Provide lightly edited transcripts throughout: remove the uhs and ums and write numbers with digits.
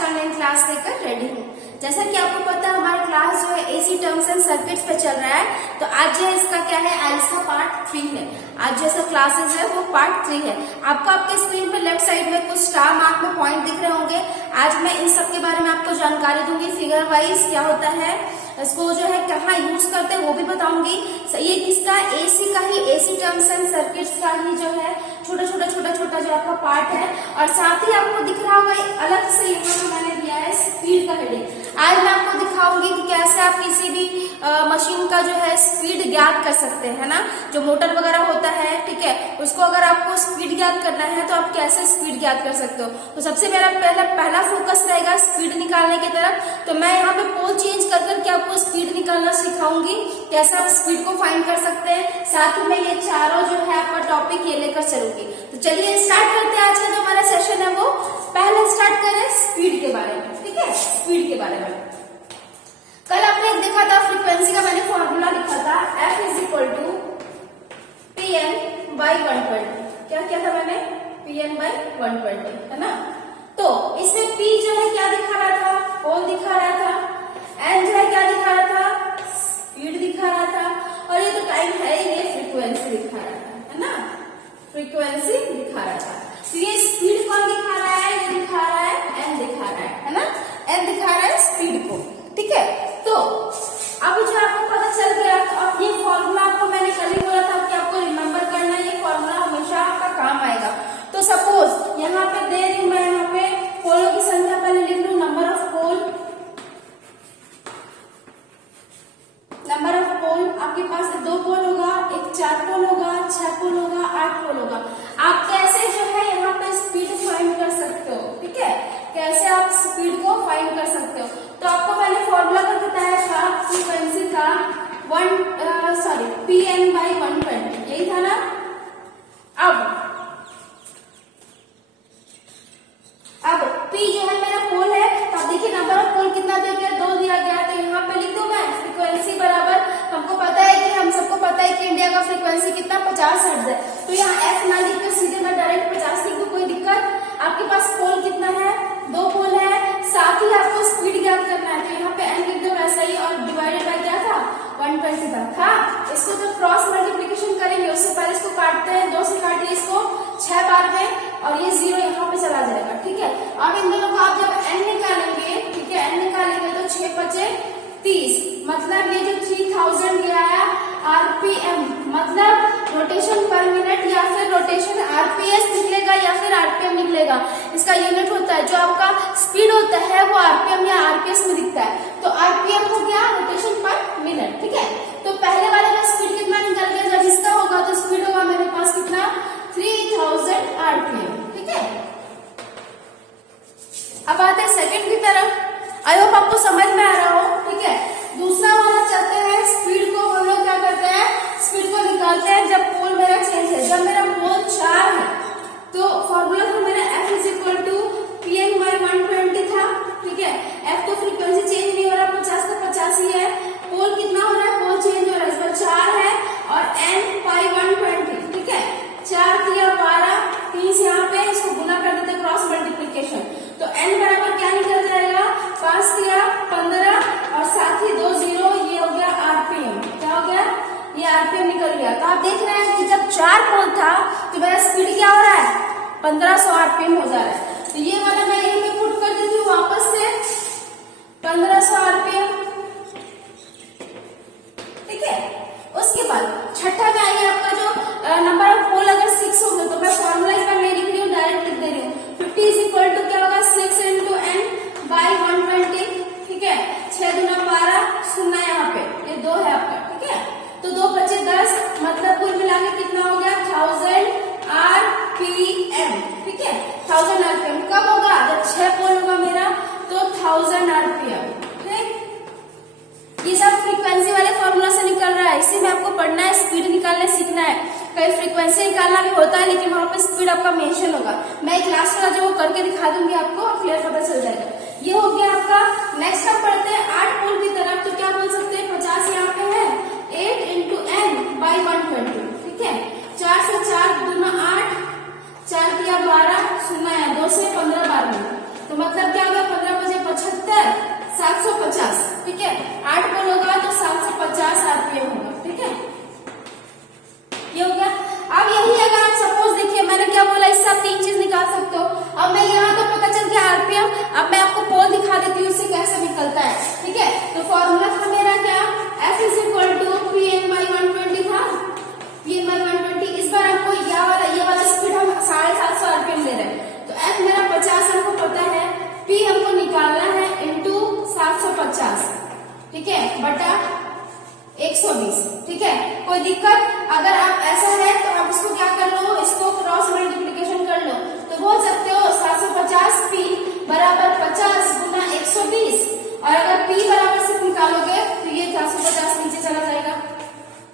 का online class लेकर ready हूँ। जैसा कि आपको पता है हमारा क्लास जो है एसी टर्म्स एंड सर्किट्स पे चल रहा है, तो आज जो इसका क्या है, आइल्स का पार्ट 3 है। आज जैसा क्लासेस है वो पार्ट 3 है। आपको आपके स्क्रीन पे लेफ्ट साइड में कुछ स्टार मार्क में पॉइंट दिख रहे होंगे। आज मैं इन सब के बारे में आपको जानकारी दूंगी, फिगर वाइज क्या होता है, इसको जो है कहाँ यूज करते हैं वो भी बताऊंगी। ये किसका, एसी का ही, एसी टर्म्स एंड सर्किट्स का ही जो है छोटा छोटा जो आपका पार्ट है। और साथ ही आपको दिख रहा होगा अलग से यहाँ पे मैंने दिया है स्पीड का हेडिंग। आज मैं आपको दिखाऊंगी कि कैसे आप किसी भी मशीन का जो है स्पीड ज्ञात कर सकते हैं ना। जो मोटर वगैरह होता है, ठीक है, उसको अगर आपको स्पीड ज्ञात करना है तो आप कैसे स्पीड ज्ञात कर सकते हो। तो सबसे मेरा पहला फोकस रहेगा स्पीड निकालने की तरफ। तो मैं यहाँ पे पोल चेंज कर करके आपको स्पीड निकालना सिखाऊंगी, कैसे आप स्पीड को फाइंड कर सकते हैं। साथ ही में ये चारों जो है आपका टॉपिक ये लेकर चलूंगी। तो चलिए स्टार्ट करते हैं। आज का जो हमारा सेशन है वो पहले स्टार्ट करें स्पीड के बारे में, ठीक है, स्पीड के बारे में। कल आपने देखा था फ्रीक्वेंसी का, मैंने फॉर्मूला लिखा था F is equal to Pn/120। क्या किया था मैंने, Pn/120, है ना। तो इसमें P जो है क्या दिखा रहा था, पोल दिखा रहा था। N जो है क्या दिखा रहा था, स्पीड दिखा रहा था। और ये तो टाइम है, ये फ्रीक्वेंसी दिखा रहा था, है ना, फ्रीक्वेंसी दिखा रहा था। तो ये स्पीड कौन दिखा रहा है, ये दिखा रहा है N दिखा रहा है ना, N दिखा रहा है स्पीड को, ठीक है। तो अब जो आपको पता चल गया, तो अब ये फॉर्मूला आपको मैंने कल ही बोला था कि आपको रिमेम्बर करना है, ये फॉर्मूला हमेशा आपका काम आएगा। तो सपोज यहाँ पे दे रही हूं मैं, यहाँ पे पोलों की संख्या पहले लिख लू, number of pole. Number of pole आपके पास 2 पोल होगा, एक 4 पोल होगा, 6 पोल होगा, 8 पोल होगा। आप कैसे जो है यहाँ पे स्पीड फाइंड कर सकते हो, ठीक है, कैसे आप स्पीड को फाइंड कर सकते हो। तो आपको मैंने फॉर्मूला का बताया था फ्रीक्वेंसी का Pn/120, यही था ना। अब P जो है मेरा पोल है, तो अब देखिए नंबर ऑफ पोल कितना दिया गया, 2 दिया गया। तो यहाँ पे लिख दूं मैं फ्रीक्वेंसी बराबर, हमको पता है कि, हम सबको पता है कि इंडिया का फ्रीक्वेंसी कितना 50 हर्ट्ज है। तो यहाँ F ना लिख कर सीधे मैं डायरेक्ट 50 लिख दूं, कोई दिक्कत। आपके पास पोल कितना है, 2 पोल है। साथ ही आपको स्पीड ज्ञात करना है, तो यहाँ पे N लिख दो वैसा ही, और डिवाइडेड बाय क्या था, 120 था। इसको जब क्रॉस मल्टीप्लीकेशन करेंगे उससे पहले इसको काटते हैं, 2 से काटिए इसको 6 बार में, और ये 0 यहाँ पे चला जाएगा, ठीक है। अब इन दोनों को आप जब N निकालेंगे, ठीक है, N निकालेंगे तो 6 5 30, मतलब ये जो 3000 गया है RPM, मतलब रोटेशन पर मिनट, या फिर रोटेशन RPS निकलेगा या फिर RPM निकलेगा। इसका यूनिट होता है, जो आपका स्पीड होता है वो RPM या RPS में दिखता है। तो RPM हो गया रोटेशन पर मिनट, ठीक है। तो पहले वाले का स्पीड कितना निकल गया, जब इसका होगा तो स्पीड होगा मेरे पास कितना, 3000 RPM, ठीक है। अब आते हैं सेकंड की तरफ। आई होप आपको समझ में आ रहा हो, ठीक है। दूसरा वाला चलते हैं, स्पीड को हम लोग क्या करते हैं, स्पीड को निकालते हैं जब पोल मेरा चेंज है। जब मेरा पोल 4 है तो फॉर्मूला तो मेरा F is equal to Pn/120 था, ठीक है। F तो फ्रीक्वेंसी चेंज नहीं हो रहा, 50 तो 50 ही है। पोल कितना हो रहा है, पोल चेंज हो रहा है, इस पर 4 है, और N/120, ठीक है। 4 3 12, 30 यहाँ पे, इसको गुना कर देते क्रॉस मल्टीप्लीकेशन। तो N बराबर क्या निकल जाएगा, 5 3 15, और साथ ही 2 0, ये हो गया RPM। क्या हो गया, ये RPM निकल गया। तो आप देख रहे हैं कि जब 4 पोल था तो मेरा स्पीड क्या हो रहा है, 1500 RPM हो जा रहा है। तो ये वाला मैं यहीं पे पुट कर देती हूँ वापस से, 1500 RPM, ठीक है। उसके बाद छठा में आइए, आपका जो नंबर ऑफ पोल अगर 6 होंगे, तो मैं फॉर्मूला इस बार नहीं लिख रही हूँ, डायरेक्ट लिख दे रही हूँ। 50 इज इक्वल टू क्या होगा, 6 into N/120, ठीक है। 6 दूना 12, 0 यहाँ पे, ये 2 है आपका, ठीक है। तो 2 25 10, मतलब कुल मिला के कितना हो गया, 1000 RPM, ठीक है। 1000 RPM कब होगा, जब 6 पोल होगा मेरा, तो 1000 RPM, ठीक। ये सब फ्रीक्वेंसी वाले फॉर्मूला से निकल रहा है, इसी में आपको पढ़ना है, स्पीड निकालना सीखना है। कहीं फ्रीक्वेंसी निकालना भी होता है, लेकिन वहां पे स्पीड आपका मेंशन होगा। मैं क्लास में जो वो करके दिखा दूंगी आपको, क्लियर पता चल जाएगा। ये हो गया आपका। नेक्स्ट आप पढ़ते हैं 8 पोल की तरफ। तो क्या बोल सकते हैं, 50 यहाँ पे है, 8 into N/120, ठीक है। 4 से 4 दूना 8, 4 3 12, 0 2 से 15 बार में, तो मतलब क्या होगा, 15 75, 750, ठीक है। 8 पोल होगा तो 750 आरपीएम होगा, ठीक है। ये हो गया। अब यही अगर आप सपोज देखिए मैंने क्या बोला, इससे आप 3 चीज निकाल सकते हो। अब मैं यहाँ तो पता चल गया आरपीएम, अब मैं आपको पोल दिखा देती हूँ इससे कैसे निकलता है, ठीक है। तो फॉर्मूला था मेरा क्या, F is equal to Pn/120 था, Pn/120। इस बार आपको ये वाला स्पीड हम 750 आरपीएम ले रहे हैं, तो F मेरा 50 हमको पता है, P हमको निकालना है इंटू 750, ठीक है, बटा 120, ठीक है। कोई दिक्कत? अगर आप ऐसा है तो आप इसको क्या कर लो, इसको क्रॉस मल्टीप्लिकेशन कर लो, तो बोल सकते हो 750 P बराबर 50 गुना 120, और अगर P बराबर से निकालोगे तो ये 750 नीचे चला जाएगा,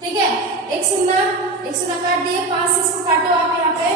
ठीक है। एक शून्य काट दिए, 5 से इसको काटो आप यहाँ पे,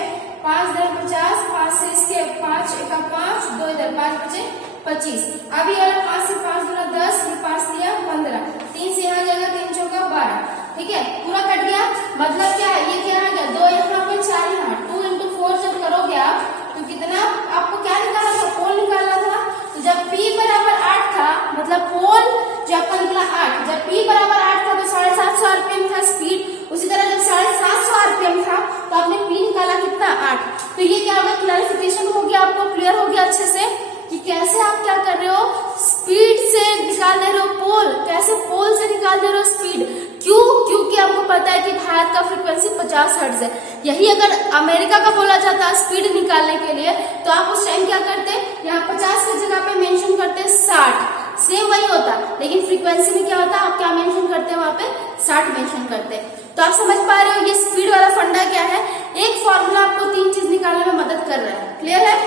5 10 50, 5 से इसके 5 1 5, 2 इधर 5 बचे 25। अब ये वाला 5 से 5 गुना 10, ये 5 दिया 15, 3 से यहाँ जाएगा, 3 चौका 12, ठीक है, पूरा कट गया। मतलब क्या है, ये क्या आ गया, 2 यहाँ पे 4 यहाँ, 2 into 4 जब करोगे आप तो कितना आपको क्या निकालना था, पोल निकालना था। तो जब P बराबर 8 था, मतलब पोल जो आपका निकला 8, जब P बराबर 8 था तो 750 आरपीएम था स्पीड। उसी तरह जब 750 आरपीएम था तो आपने P निकाला कितना, 8। तो ये क्या होगा, क्लैरिफिकेशन हो गया, आपको क्लियर हो गया अच्छे से कि कैसे आप क्या कर रहे हो, स्पीड से निकाल दे रहे हो पोल, कैसे पोल से निकाल दे रहे हो स्पीड। क्यों? क्योंकि आपको पता है कि भारत का फ्रीक्वेंसी 50 हर्ट्ज है। यही अगर अमेरिका का बोला जाता स्पीड निकालने के लिए तो आप उस टाइम क्या करते, यहाँ 50 की जगह पे मेंशन करते 60, सेम वही होता, लेकिन फ्रीक्वेंसी में क्या होता, आप क्या मेंशन करते हैं वहां पे, 60 मेंशन करते। तो आप समझ पा रहे हो ये स्पीड वाला फंडा क्या है, एक फॉर्मूला आपको 3 चीज निकालने में मदद कर रहा है। क्लियर है?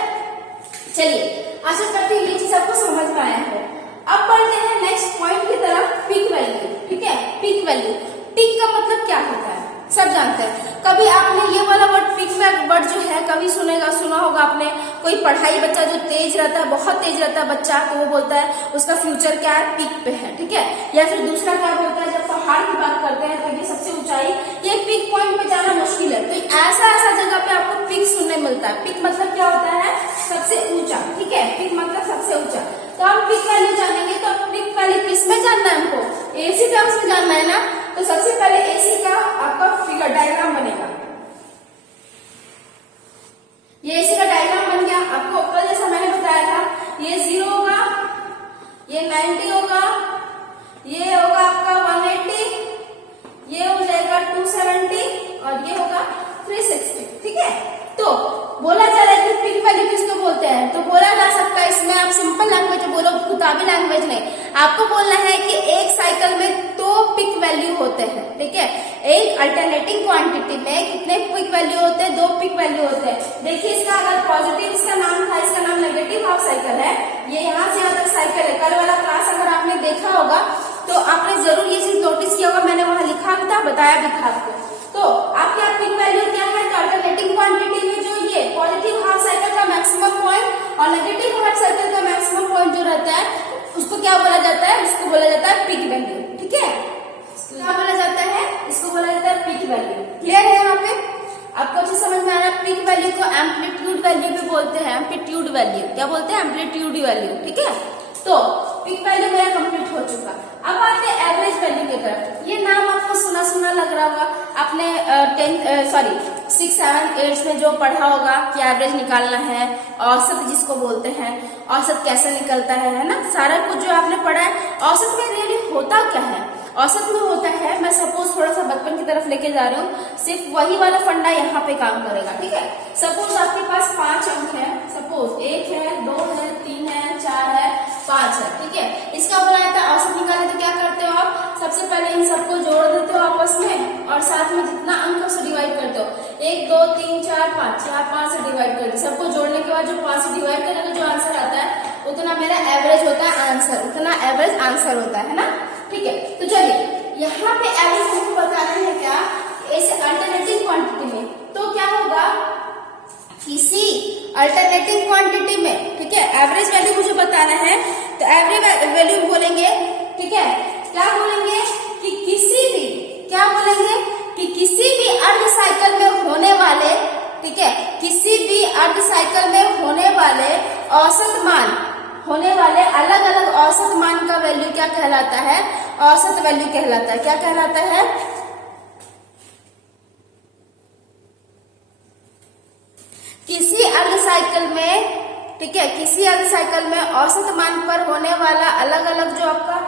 चलिए, आशा करती हूँ ये चीज आपको समझ में आया है। अब बढ़ते हैं नेक्स्ट पॉइंट की तरफ, पीक वैल्यू, ठीक है। पीक वैल्यू, पीक का मतलब क्या होता है सब जानते हैं। कभी आपने ये वाला वर्ड पीक में वर्ड जो है कभी सुना होगा आपने, कोई पढ़ाई बच्चा जो तेज रहता है, बहुत तेज रहता है बच्चा, तो वो बोलता है उसका फ्यूचर क्या है, पीक पे है, ठीक है। या फिर दूसरा क्या बोलता है, जब पहाड़ की बात करते हैं तो ये सबसे ऊंचाई, ये पीक पॉइंट पे जाना मुश्किल है, तो ऐसा जगह पे आपको पीक सुनने मिलता है। पीक मतलब क्या होता है, सबसे ऊंचा, ठीक है, पीक मतलब सबसे ऊंचा। तो हम पीक वैल्यू जानेंगे, तो पीक वैल्यू किस में जानना है हमको, एसी टर्म्स में जानना है ना। तो सबसे पहले एसी का आपका फिगर डायग्राम बनेगा, ये एसी का डायग्राम बन गया। आपको कल जैसा मैंने बताया था, ये 0 होगा, ये 90 होगा, ये होगा आपका 180, ये हो जाएगा 270 और ये होगा 360, ठीक है। तो बोला जा रहा है कि पीक वैल्यू किसको बोलते हैं, तो बोला जा सकता है इसमें आप सिंपल लैंग्वेज बोलो, किताबी लैंग्वेज नहीं, आपको बोलना है कि एक साइकिल में 2 पीक वैल्यू होते हैं, ठीक है। एक अल्टरनेटिंग क्वांटिटी में कितने पीक वैल्यू होते हैं, 2 पीक वैल्यू होते हैं। देखिए इसका अगर पॉजिटिव इसका नाम था, इसका नाम नेगेटिव हाफ साइकिल है, ये यहाँ से यहाँ तक साइकिल है। कल वाला क्लास अगर आपने देखा होगा तो आपने जरूर ये चीज नोटिस किया होगा, मैंने वहां लिखा भी था, बताया भी था आपको। तो आपके पीक वैल्यू क्या है, तो अल्टरनेटिंग क्वांटिटी में जो ये पॉजिटिव हाफ साइकिल का मैक्सिमम पॉइंट और नेगेटिव हाफ साइकिल का मैक्सिमम पॉइंट जो रहता है उसको क्या बोला जाता है, उसको बोला जाता है पीक वैल्यू, ठीक है। क्या बोला जाता है, इसको बोला जाता है पीक वैल्यू। क्लियर है यहाँ पे? आपको अच्छे समझ में आ रहा है। पीक वैल्यू को एम्पलीट्यूड वैल्यू भी बोलते हैं, एम्पलीट्यूड वैल्यू क्या बोलते हैं, एम्पलीट्यूड वैल्यू, ठीक है। तो पीक वैल्यू मेरा कंप्लीट हो चुका। अब आते हैं एवरेज वैल्यू की तरफ। ये नाम आपको सुना लग रहा होगा, आपने 6, 7, 8 में जो पढ़ा होगा कि एवरेज निकालना है, औसत जिसको बोलते हैं, औसत कैसे निकलता है ना, सारा कुछ जो आपने पढ़ा है। औसत में रियली होता क्या है, औसत में होता है, मैं सपोज थोड़ा सा बचपन की तरफ लेके जा रही हूँ, सिर्फ वही वाला फंडा यहाँ पे काम करेगा, ठीक है। सपोज आपके पास 5 अंक है, सपोज 1 है, 2 है, 3 है, 4 है, 5 है, ठीक है। इसका बोला जाता है औसत निकाले तो क्या करते हो आप, सबसे पहले इन सबको जोड़ देते हो आपस में और साथ में जितना अंक से डिवाइड करते हो, 1 2 3 4 5, 4 5 से डिवाइड कर दो। सबको जोड़ने के बाद जो 5 से डिवाइड करने का जो आंसर आता है उतना मेरा एवरेज होता है आंसर, उतना एवरेज आंसर होता है ना, ठीक है। तो चलिए यहाँ पे एवरेज हमको बताना है क्या, ऐसे अल्टरनेटिंग क्वांटिटी में तो क्या होगा, किसी अल्टरनेटिंग क्वांटिटी में, ठीक है, एवरेज वैल्यू मुझे बताना है, तो एवरेज वैल्यू बोलेंगे, ठीक है, क्या बोलेंगे कि किसी भी, क्या बोलेंगे कि किसी भी अर्ध साइकिल में होने वाले, ठीक है, किसी भी अर्ध साइकिल में होने वाले औसत मान, होने वाले अलग अलग औसत मान का वैल्यू क्या कहलाता है? औसत वैल्यू कहलाता है। क्या कहलाता है? किसी अर्ध साइकिल में, ठीक है, किसी अर्ध साइकिल में औसत मान पर होने वाला अलग अलग जो आपका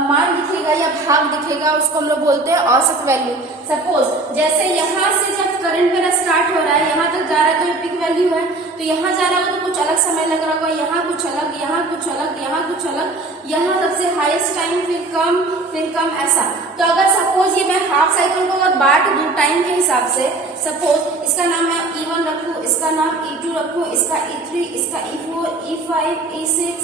मान दिखेगा या भाग दिखेगा उसको हम लोग बोलते हैं औसत वैल्यू। सपोज जैसे यहाँ से जब करंट मेरा स्टार्ट हो रहा है, यहाँ तक जा रहा है तो ये पीक वैल्यू है, तो यहाँ जा रहा है तो कुछ अलग समय लग रहा होगा, यहाँ कुछ अलग, यहाँ कुछ अलग, यहाँ कुछ अलग, यहाँ सबसे हाईएस्ट टाइम, फिर कम ऐसा। तो अगर सपोज ये मैं हाफ साइकिल को अगर बांट दूं टाइम के हिसाब से, सपोज इसका नाम मैं E1 रखूं, इसका नाम E2 रखूं, इसका E3, इसका E4, E5, E6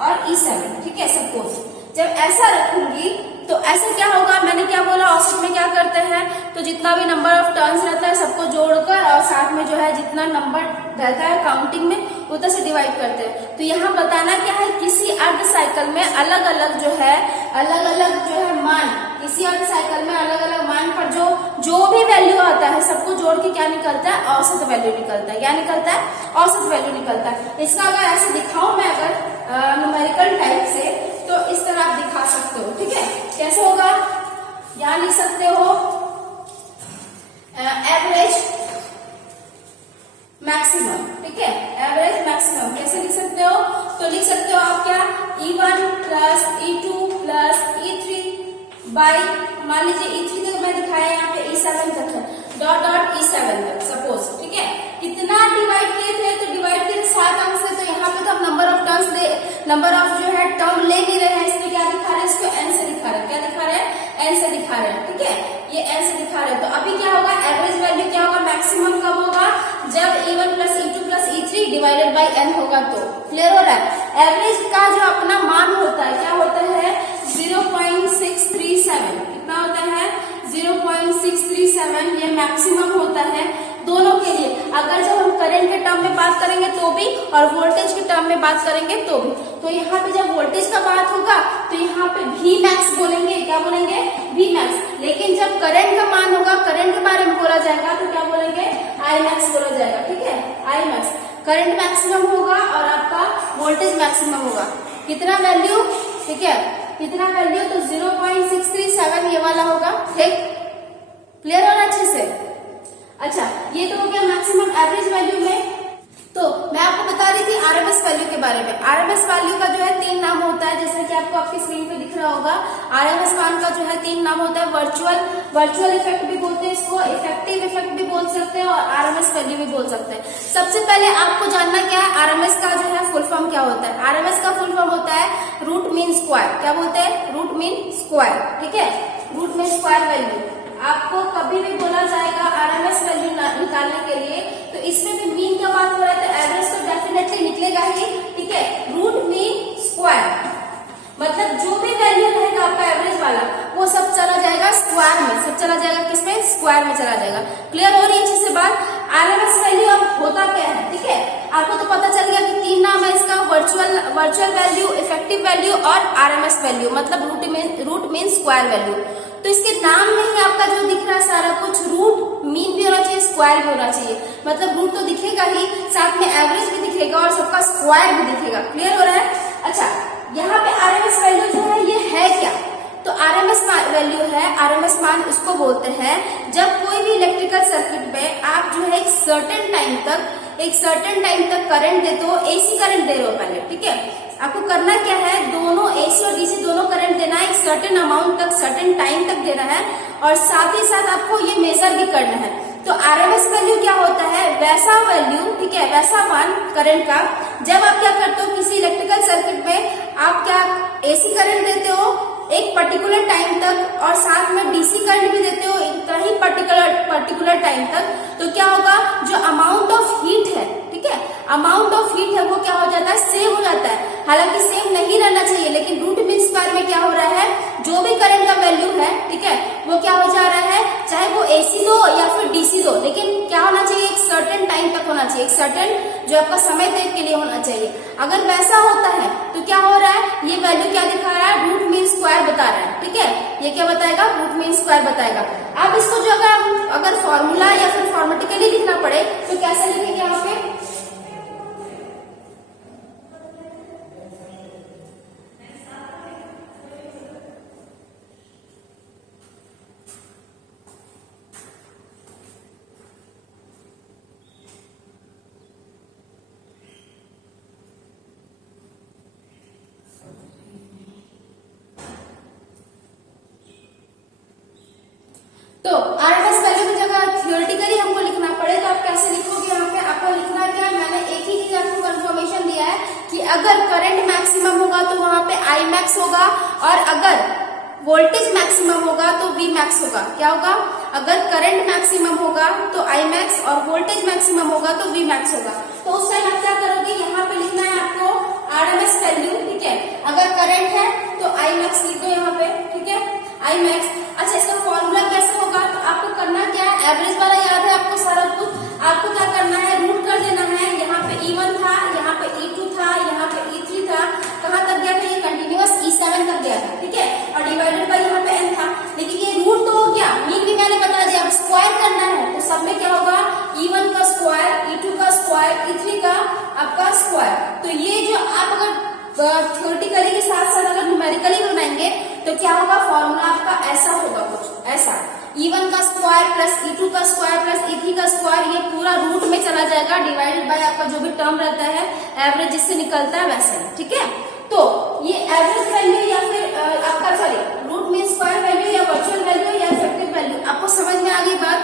और E7, ठीक है। सपोज जब ऐसा रखूंगी तो ऐसे क्या होगा, मैंने क्या बोला, औसत में क्या करते हैं, तो जितना भी नंबर ऑफ टर्न्स रहता है सबको जोड़कर और साथ में जो है जितना नंबर रहता है काउंटिंग में उतना से डिवाइड करते हैं। तो यहाँ बताना क्या है, किसी अर्ध साइकिल में अलग अलग जो है मान, किसी अर्ध साइकिल में अलग अलग मान पर जो भी वैल्यू आता है सबको जोड़ के क्या निकलता है, औसत वैल्यू निकलता है। क्या निकलता है? औसत वैल्यू निकलता है। इसका अगर ऐसे दिखाऊं मैं अगर न्यूमेरिकल टाइप से, तो इस तरह आप दिखा सकते हो, ठीक है। कैसे होगा, यहां लिख सकते हो एवरेज मैक्सिमम, ठीक है, एवरेज मैक्सिमम कैसे लिख सकते हो, तो लिख सकते हो आप क्या, E1 plus E2 plus E3 by, मान लीजिए E3 तक मैं दिखाया यहाँ पे E7 तक है, डॉट E7 तक सपोज, ठीक है। कितना डिवाइड किए थे, तो डिवाइड किए 7 अंक से, तो यहाँ पे तो हम नंबर ऑफ जो है टर्म ले नहीं रहे हैं, इसमें क्या दिखा रहे हैं, इसको n से दिखा रहे हैं। क्या दिखा रहे हैं? n से दिखा रहे हैं, ठीक है, ये n से दिखा रहे हैं। तो अभी क्या होगा, एवरेज वैल्यू क्या होगा, मैक्सिमम कब होगा, जब E1 plus E2 plus E3 divided by n होगा। तो क्लियर हो रहा है, एवरेज का जो अपना मान होता है क्या होता है, 0.637, कितना होता है, 0.637, ये मैक्सिमम होता है दोनों के लिए। अगर जब हम करंट के टर्म में बात करेंगे तो भी, और वोल्टेज के टर्म में बात करेंगे तो भी। तो यहाँ पे जब वोल्टेज का बात होगा तो यहाँ पे V मैक्स बोलेंगे, क्या बोलेंगे, V मैक्स। लेकिन जब करंट का मान होगा, करंट के बारे में बोला जाएगा तो क्या बोलेंगे, I मैक्स बोला जाएगा, ठीक है, I मैक्स। करंट मैक्सिमम होगा और आपका वोल्टेज मैक्सिमम होगा। कितना वैल्यू, ठीक है, कितना वैल्यू, तो 0.637 ये वाला होगा, ठीक, क्लियर हो रहा है अच्छे से। अच्छा, ये तो हो गया मैक्सिमम एवरेज वैल्यू में। तो मैं आपको बता रही थी आरएमएस वैल्यू के बारे में। आरएमएस वैल्यू का जो है 3 नाम होता है, जैसे कि आपको आपकी स्क्रीन पे दिख रहा होगा। आरएमएस मान का जो है 3 नाम होता है, वर्चुअल इफेक्ट भी बोलते हैं इसको, इफेक्टिव इफेक्ट भी बोल सकते हैं और आरएमएस वैल्यू भी बोल सकते हैं। सबसे पहले आपको जानना क्या है, आरएमएस का जो है फुल फॉर्म क्या होता है। आरएमएस का फुल फॉर्म होता है रूट मीन स्क्वायर। क्या बोलते हैं, रूट मीन स्क्वायर, ठीक है, रूट मीन स्क्वायर वैल्यू। आपको कभी भी बोला जाएगा आरएमएस वैल्यू निकालने के लिए, तो इसमें भी मीन का बात हो रहा है तो एवरेज तो डेफिनेटली निकलेगा ही, ठीक है। रूट मीन स्क्वायर मतलब जो भी वैल्यू रहेगा आपका एवरेज वाला वो सब चला जाएगा स्क्वायर में, सब चला जाएगा किसमें, स्क्वायर में चला जाएगा। क्लियर हो रही है अच्छे से बात। आरएमएस वैल्यू अब होता क्या है, ठीक है, आपको तो पता चल गया कि 3 नाम है इसका, वर्चुअल वैल्यू, इफेक्टिव वैल्यू और आरएमएस वैल्यू, मतलब रूट मीन स्क्वायर वैल्यू। तो इसके नाम में ही आपका जो दिख रहा है सारा कुछ, रूट मीन भी होना चाहिए, स्क्वायर भी होना चाहिए। मतलब रूट तो दिखेगा ही, साथ में एवरेज भी दिखेगा और सबका स्क्वायर भी दिखेगा। क्लियर हो रहा है। अच्छा, यहाँ पे आरएमएस वैल्यू जो है ये है क्या, तो आरएमएस वैल्यू है, आरएमएस मान उसको बोलते हैं जब कोई भी इलेक्ट्रिकल सर्किट में आप जो है एक सर्टेन टाइम तक करंट देते हो, एसी करंट दे रहे हो पहले, ठीक है। आपको करना क्या है, दोनों एसी और डीसी दोनों करंट देना है, एक सर्टेन अमाउंट तक, सर्टेन टाइम तक देना है और साथ ही साथ आपको ये मेजर भी करना है। तो आरएमएस वैल्यू क्या होता है, वैसा वैल्यू, ठीक है, वैसा मान करंट का जब आप क्या करते हो, किसी इलेक्ट्रिकल सर्किट में आप क्या एसी करंट देते हो एक पर्टिकुलर टाइम तक और साथ में डीसी करंट भी देते हो इतना ही पर्टिकुलर टाइम तक, तो क्या होगा, जो अमाउंट ऑफ हीट है, ठीक है, अमाउंट ऑफ हीट है वो क्या हो जाता है, सेम हो जाता है। हालांकि सेम नहीं रहना चाहिए, लेकिन रूट मीन स्क्वायर में क्या हो रहा है, जो भी करंट का वैल्यू है, ठीक है, वो क्या हो जा रहा है, चाहे वो एसी दो या फिर डीसी दो, लेकिन क्या होना चाहिए, एक सर्टेन टाइम तक होना चाहिए, एक सर्टेन जो आपका समय तक के लिए होना चाहिए। अगर वैसा होता है तो क्या हो रहा है, ये वैल्यू क्या दिखा रहा है, रूट मीन स्क्वायर बता रहा है, ठीक है, ये क्या बताएगा, रूट मीन स्क्वायर बताएगा। अब इसको जो अगर फॉर्मूला या फिर फॉर्मेटिकली लिखना पड़े तो कैसे लिखेंगे यहाँ पे, तो आरएमएस वैल्यू की जगह थियोरेटिकली हमको लिखना पड़े तो आप कैसे लिखोगे? यहाँ पे आपको लिखना क्या है, मैंने एक ही चीज आपको कंफर्मेशन दिया है कि अगर करंट मैक्सिमम होगा तो वहां पे आई मैक्स होगा, और अगर वोल्टेज मैक्सिमम होगा तो वी मैक्स होगा। क्या होगा? अगर करंट मैक्सिमम होगा तो आई मैक्स और वोल्टेज मैक्सिमम होगा तो वी मैक्स होगा। तो उस टाइम आप क्या करोगे, यहाँ पे लिखना है आपको आरएमएस वैल्यू, ठीक है। अगर करंट है तो आई मैक्स लिख दो यहाँ पे, ठीक है, आई मैक्स। अच्छा, इसका फॉर्मूला कैसे होगा? तो आपको करना क्या है, एवरेज वाला याद है आपको सारा कुछ, आपको क्या करना है, रूट कर देना है। यहाँ पे E1 था, यहाँ पे E2 था, यहाँ पे E3 था, कहाँ तक गया था, ये कंटिन्यूअस E7 तक गया था, ठीक है, और डिवाइडेड बाय यहाँ पे n था। लेकिन ये रूट तो हो गया, मीन भी मैंने बता दिया, अब स्क्वायर करना है तो सब में क्या होगा, E1 का स्क्वायर, E2 का स्क्वायर, E3 का आपका स्क्वायर। तो ये जो आप अगर थ्योरेटिकली के साथ साथ अगर न्यूमेरिकली बनाएंगे तो क्या होगा, फॉर्मूला आपका ऐसा होगा, कुछ ऐसा, E1 का स्क्वायर प्लस E2 का स्क्वायर प्लस E3 का स्क्वायर, ये पूरा रूट में चला जाएगा, डिवाइडेड बाय आपका जो भी टर्म रहता है एवरेज जिससे निकलता है वैसे, ठीक है। तो ये एवरेज वैल्यू या फिर आपका सॉरी रूट में स्क्वायर वैल्यू या वर्चुअल वैल्यू या इफेक्टिव वैल्यू, आपको समझ में आ गई बात।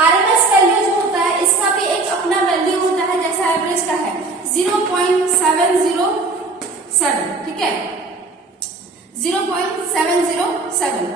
आरएमएस वैल्यू जो होता है इसका भी एक अपना वैल्यू होता है, जैसा एवरेज का है 0.707, ठीक है, 0.707,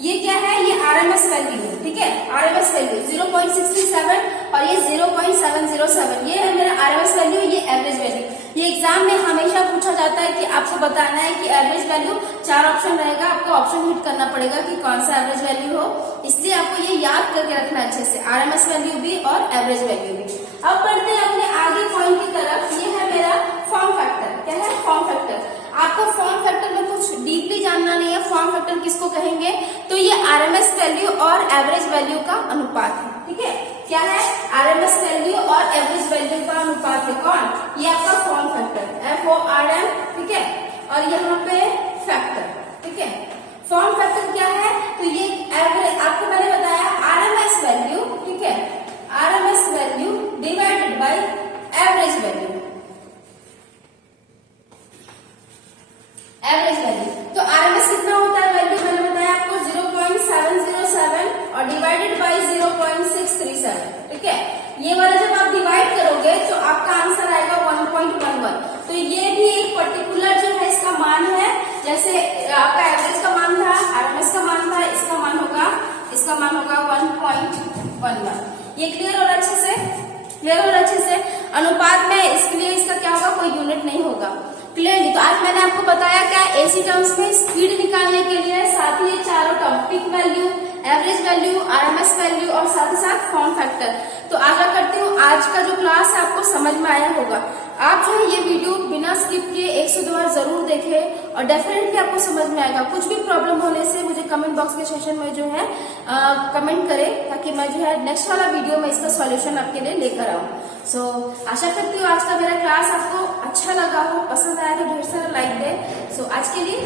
ये क्या है, ये आरएमएस वैल्यू है, ठीक है, आरएमएस वैल्यू 0.67 और ये 0.707, ये है मेरा आरएमएस वैल्यू, ये एवरेज वैल्यू। ये एग्जाम में हमेशा पूछा जाता है कि आपको बताना है कि एवरेज वैल्यू, 4 ऑप्शन रहेगा, आपको ऑप्शन हिट करना पड़ेगा कि कौन सा एवरेज वैल्यू हो, इसलिए आपको ये याद करके रखना अच्छे से, आरएमएस वैल्यू भी और एवरेज वैल्यू भी। अब बढ़ते हैं अपने आगे पॉइंट की तरफ, ये है मेरा फॉर्म फैक्टर। क्या है? Form factor. आपको फॉर्म फैक्टर में कुछ डीपली जानना नहीं है, फॉर्म फैक्टर किसको कहेंगे, तो ये आरएमएस वैल्यू और एवरेज वैल्यू का अनुपात है, ठीक है। क्या है? आरएमएस वैल्यू और एवरेज वैल्यू का अनुपात है कौन? ये आपका फॉर्म फैक्टर, FORM, ठीक है, और यहाँ पे फैक्टर, ठीक है। फॉर्म फैक्टर क्या है? तो ये एवरेज, आपको मैंने बताया आरएमएस वैल्यू, ठीक है, RMS value divided by average value, average value. तो आरएमएस कितना होता है वैल्यू, मैंने बताया आपको 0.707 और डिवाइडेड बाय 0.637, ठीक है। ये वाला जब आप डिवाइड करोगे तो आपका आंसर आएगा 1.11। तो ये भी एक पर्टिकुलर जो है इसका मान है, जैसे आपका एवरेज का मान था, आरएमएस का मान था, इसका मान होगा 1.11। ये क्लियर और अच्छे से, क्लियर और अच्छे से। अनुपात में इसके लिए इसका क्या होगा, कोई यूनिट नहीं होगा, क्लियरली। तो आज मैंने आपको बताया क्या, एसी टर्म्स में स्पीड निकालने के लिए, साथ ही ये चारों term, peak value, average value, RMS value और साथ ही साथ फॉर्म फैक्टर। तो आशा करती हूँ आज का जो क्लास है आपको समझ में आया होगा। आप जो है ये वीडियो बिना स्किप किए 102 बार जरूर देखें और डेफिनेटली आपको समझ में आएगा। कुछ भी प्रॉब्लम होने से मुझे कमेंट बॉक्स के सेशन में जो है कमेंट करें, ताकि मैं जो है नेक्स्ट वाला वीडियो में इसका सॉल्यूशन आपके लिए लेकर आऊँ। सो आशा करती हूँ आज का मेरा क्लास आपको अच्छा लगा हो, पसंद आया तो ढेर सारा लाइक दे। सो आज के लिए